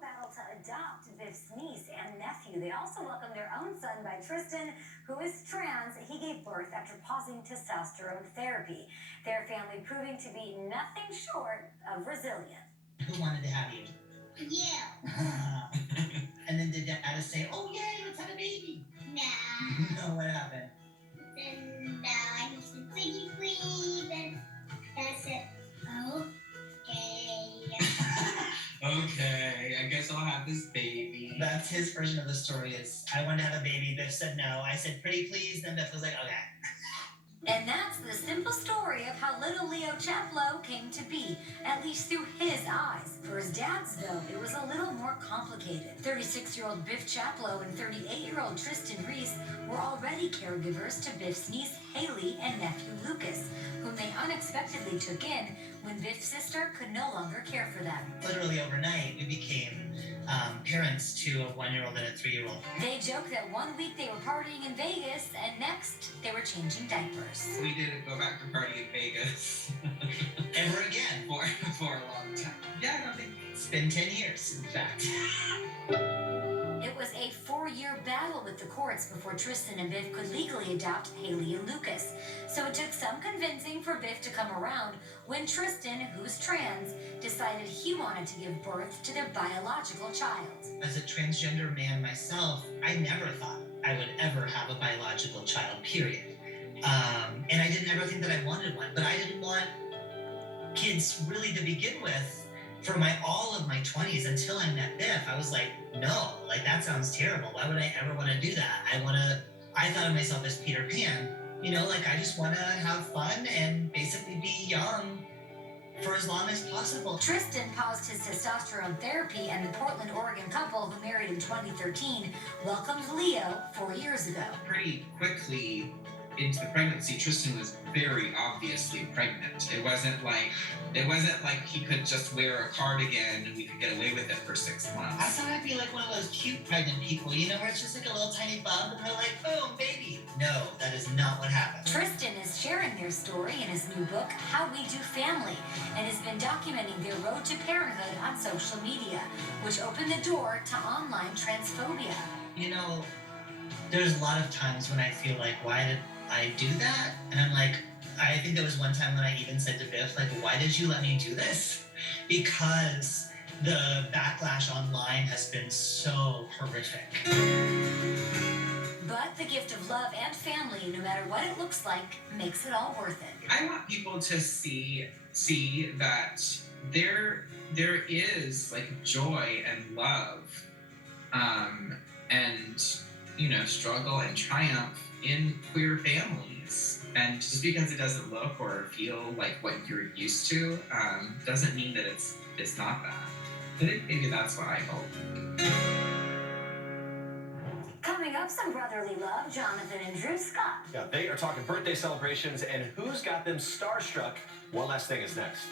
battle to adopt Viv's niece and nephew. They also welcomed their own son by Tristan, who is trans. He gave birth after pausing testosterone therapy. Their family proving to be nothing short of resilient. Who wanted to have you? You. And then did Dad say, "Oh yay, let's have a baby"? No. No, what happened? Then I said, pretty please. And that's it. Okay, I guess I'll have this baby. That's his version of the story. Is I wanted to have a baby. Biff said no. I said, "Pretty please." Then Biff was like, "Okay." And that's the simple story of how little Leo Chaplow came to be, at least through his eyes. For his dad's, though, it was a little more complicated. 36-year-old Biff Chaplow and 38-year-old Tristan Reese were already caregivers to Biff's niece Haley and nephew Lucas, whom they unexpectedly took in when Biff's sister could no longer care for them. Literally overnight, we became parents to a 1-year-old and a 3-year-old. They joked that one week they were partying in Vegas, and next they were changing diapers. We didn't go back to party in Vegas Ever again. for a long time. Yeah, I don't think It's been 10 years, in fact. It was a 4-year battle with the courts before Tristan and Biff could legally adopt Haley and Lucas. So it took some convincing for Biff to come around when Tristan, who's trans, decided he wanted to give birth to their biological child. As a transgender man myself, I never thought I would ever have a biological child, period. And I didn't ever think that I wanted one, but I didn't want kids really to begin with. For all of my 20s, until I met Biff, I was like, no, like that sounds terrible. Why would I ever want to do that? I thought of myself as Peter Pan. You know, like I just want to have fun and basically be young for as long as possible. Tristan paused his testosterone therapy, and the Portland, Oregon couple who married in 2013 welcomed Leo 4 years ago. pretty quickly into the pregnancy, Tristan was very obviously pregnant. It wasn't like he could just wear a cardigan and we could get away with it for 6 months. I thought I'd be like one of those cute pregnant people, you know, where it's just like a little tiny bump and they're like, boom, baby. No, that is not what happened. Tristan is sharing their story in his new book, How We Do Family, and has been documenting their road to parenthood on social media, which opened the door to online transphobia. You know, there's a lot of times when I feel like, why did I do that? And I'm like, I think there was one time when I even said to Biff, like, why did you let me do this? Because the backlash online has been so horrific. But the gift of love and family, no matter what it looks like, makes it all worth it. I want people to see that there is like joy and love, and struggle and triumph in queer families. And just because it doesn't look or feel like what you're used to, doesn't mean that it's not that. I think maybe that's what I hope. Coming up, some brotherly love, Jonathan and Drew Scott. Yeah, they are talking birthday celebrations and who's got them starstruck. One last thing is next.